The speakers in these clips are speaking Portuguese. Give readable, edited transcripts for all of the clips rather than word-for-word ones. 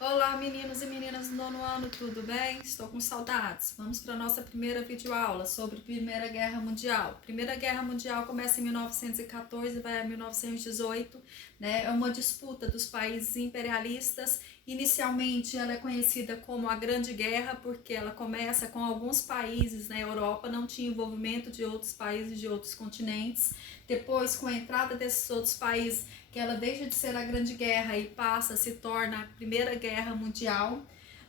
Olá, meninos e meninas do nono ano, tudo bem? Estou com saudades. Vamos para a nossa primeira videoaula sobre Primeira Guerra Mundial. Primeira Guerra Mundial começa em 1914 e vai a 1918, né? É uma disputa dos países imperialistas. Inicialmente, ela é conhecida como a Grande Guerra porque ela começa com alguns países na Europa, não tinha envolvimento de outros países de outros continentes. Depois, com a entrada desses outros países, que ela deixa de ser a Grande Guerra e se torna a Primeira Guerra Mundial.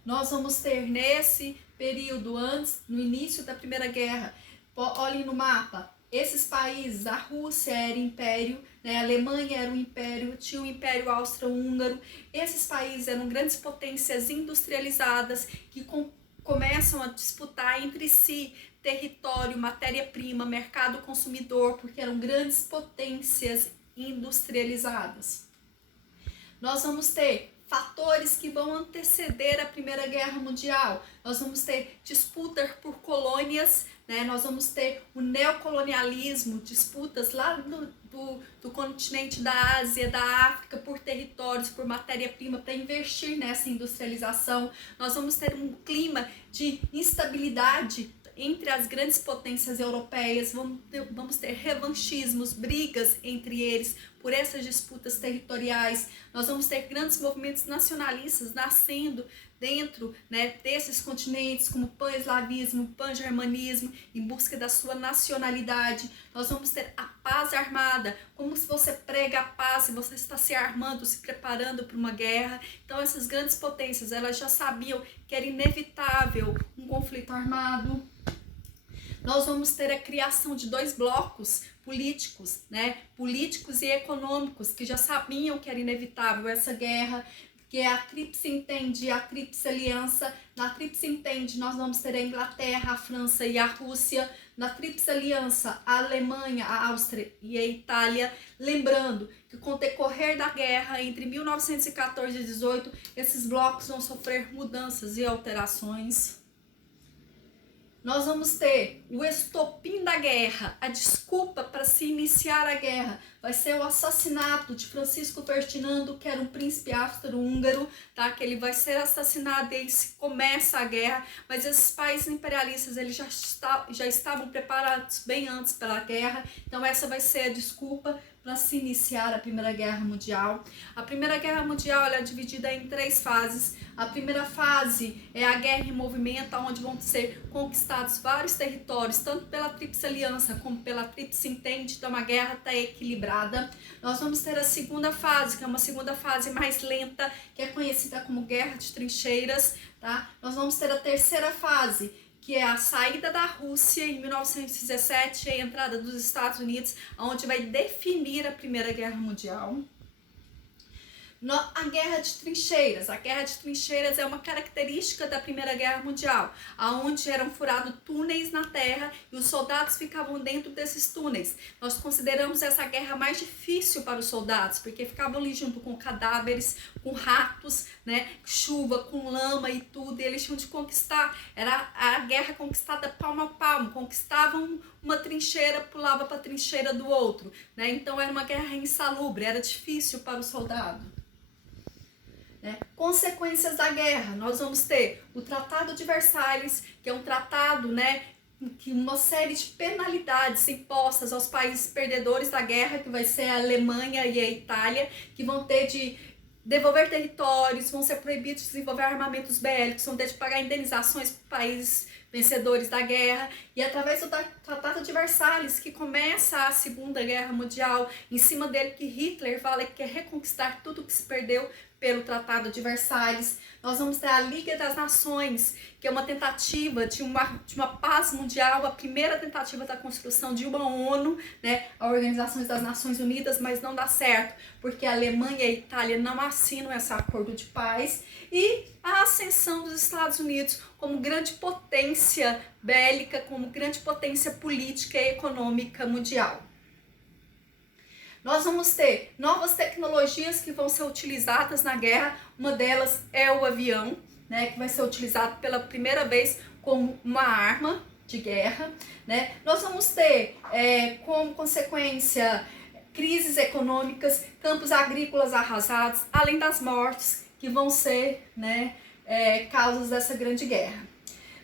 Nós vamos ter nesse período, antes, no início da Primeira Guerra, olhem no mapa, esses países, a Rússia era império, né? A Alemanha era um império, tinha o Império Austro-Húngaro, esses países eram grandes potências industrializadas que começam a disputar entre si território, matéria-prima, mercado consumidor, porque eram grandes potências industrializadas. Nós vamos ter fatores que vão anteceder a Primeira Guerra Mundial. Nós vamos ter disputa por colônias, né? Nós vamos ter o neocolonialismo, disputas lá do continente da Ásia, da África, por territórios, por matéria-prima, para investir nessa industrialização. Nós vamos ter um clima de instabilidade entre as grandes potências europeias, vamos ter revanchismos, brigas entre eles por essas disputas territoriais. Nós vamos ter grandes movimentos nacionalistas nascendo dentro, né, desses continentes, como pan-eslavismo, pan-germanismo, em busca da sua nacionalidade. Nós vamos ter a paz armada, como se você prega a paz e você está se armando, se preparando para uma guerra. Então essas grandes potências, elas já sabiam que era inevitável um conflito armado. Nós vamos ter a criação de dois blocos políticos, né? Políticos e econômicos, que já sabiam que era inevitável essa guerra, que é a Tríplice Entente e a Tríplice Aliança. Na Tríplice Entente nós vamos ter a Inglaterra, a França e a Rússia. Na Tríplice Aliança, a Alemanha, a Áustria e a Itália. Lembrando que com o decorrer da guerra, entre 1914 e 18, esses blocos vão sofrer mudanças e alterações. Nós vamos ter o estopim da guerra, a desculpa para se iniciar a guerra vai ser o assassinato de Francisco Ferdinando, que era um príncipe austro-húngaro, tá? Que ele vai ser assassinado e aí se começa a guerra, mas esses países imperialistas eles já estavam preparados bem antes pela guerra, então essa vai ser a desculpa para se iniciar a Primeira Guerra Mundial. A Primeira Guerra Mundial ela é dividida em 3 fases. A primeira fase é a guerra em movimento, onde vão ser conquistados vários territórios, tanto pela Tríplice Aliança como pela Tríplice Entente, então uma guerra está equilibrada. Nós vamos ter a segunda fase, que é uma segunda fase mais lenta, que é conhecida como Guerra de Trincheiras, tá? Nós vamos ter a terceira fase, que é a saída da Rússia em 1917 e a entrada dos Estados Unidos, onde vai definir a Primeira Guerra Mundial. A Guerra de Trincheiras. A Guerra de Trincheiras é uma característica da Primeira Guerra Mundial, onde eram furados túneis na terra e os soldados ficavam dentro desses túneis. Nós consideramos essa guerra mais difícil para os soldados, porque ficavam ali junto com cadáveres, com ratos, né, chuva, com lama e tudo, e eles tinham de conquistar. Era a guerra conquistada palmo a palmo, conquistavam uma trincheira, pulava para a trincheira do outro, né? Então era uma guerra insalubre, era difícil para o soldado. Consequências da guerra, nós vamos ter o Tratado de Versalhes, que é um tratado, né, que uma série de penalidades impostas aos países perdedores da guerra, que vai ser a Alemanha e a Itália, que vão ter de devolver territórios, vão ser proibidos de desenvolver armamentos bélicos, vão ter de pagar indenizações para países vencedores da guerra, e através do Tratado de Versalhes, que começa a Segunda Guerra Mundial, em cima dele que Hitler fala que quer reconquistar tudo que se perdeu pelo Tratado de Versalhes. Nós vamos ter a Liga das Nações, que é uma tentativa de uma paz mundial, a primeira tentativa da construção de uma ONU, né, a Organização das Nações Unidas, mas não dá certo, porque a Alemanha e a Itália não assinam esse acordo de paz, e a ascensão dos Estados Unidos como grande potência bélica, como grande potência política e econômica mundial. Nós vamos ter novas tecnologias que vão ser utilizadas na guerra, uma delas é o avião, né, que vai ser utilizado pela primeira vez como uma arma de guerra, né? Nós vamos ter como consequência crises econômicas, campos agrícolas arrasados, além das mortes que vão ser, né, causas dessa grande guerra.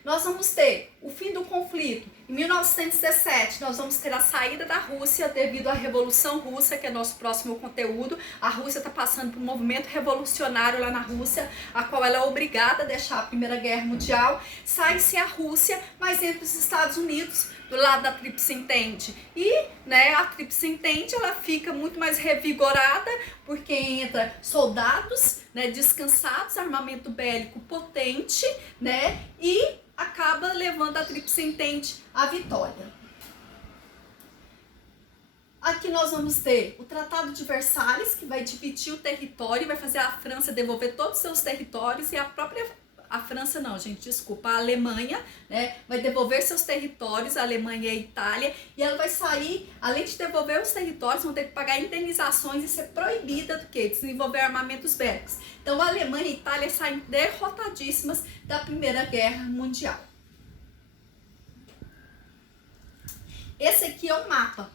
Nós vamos ter o fim do conflito. Em 1917, nós vamos ter a saída da Rússia devido à Revolução Russa, que é nosso próximo conteúdo. A Rússia está passando por um movimento revolucionário lá na Rússia, a qual ela é obrigada a deixar a Primeira Guerra Mundial. Sai-se a Rússia, mas entra os Estados Unidos do lado da Tríplice Entente. E, né, a Tríplice Entente, ela fica muito mais revigorada, porque entra soldados, né, descansados, armamento bélico potente, né, e acaba levando a Tríplice Entente à vitória. Aqui nós vamos ter o Tratado de Versalhes, que vai dividir o território, vai fazer a França devolver todos os seus territórios, e a Alemanha, né, vai devolver seus territórios, a Alemanha e a Itália, e ela vai sair, além de devolver os territórios, vão ter que pagar indenizações e ser proibida do que? Desenvolver armamentos bélicos. Então a Alemanha e a Itália saem derrotadíssimas da Primeira Guerra Mundial. Esse aqui é o mapa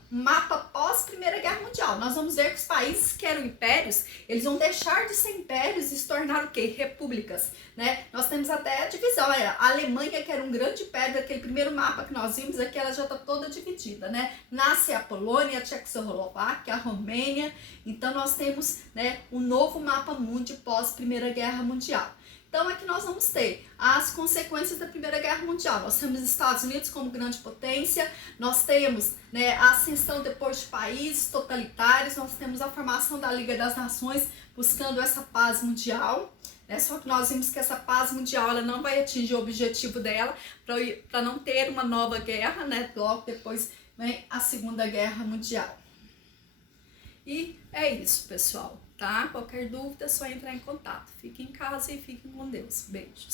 pós Primeira Guerra Mundial. Nós vamos ver que os países que eram impérios, eles vão deixar de ser impérios e se tornar o quê? Repúblicas, né? Nós temos até a divisão, a Alemanha, que era um grande império, aquele primeiro mapa que nós vimos aqui, ela já está toda dividida, né? Nasce a Polônia, a Tchecoslováquia, a Romênia. Então nós temos, né, um novo mapa mundi pós Primeira Guerra Mundial. Então aqui nós vamos ter as consequências da Primeira Guerra Mundial. Nós temos os Estados Unidos como grande potência, nós temos, né, a ascensão depois de países totalitários, nós temos a formação da Liga das Nações buscando essa paz mundial, né? Só que nós vimos que essa paz mundial ela não vai atingir o objetivo dela para não ter uma nova guerra, né? Logo depois vem a Segunda Guerra Mundial. E é isso, pessoal. Tá? Qualquer dúvida é só entrar em contato. Fiquem em casa e fiquem com Deus. Beijos.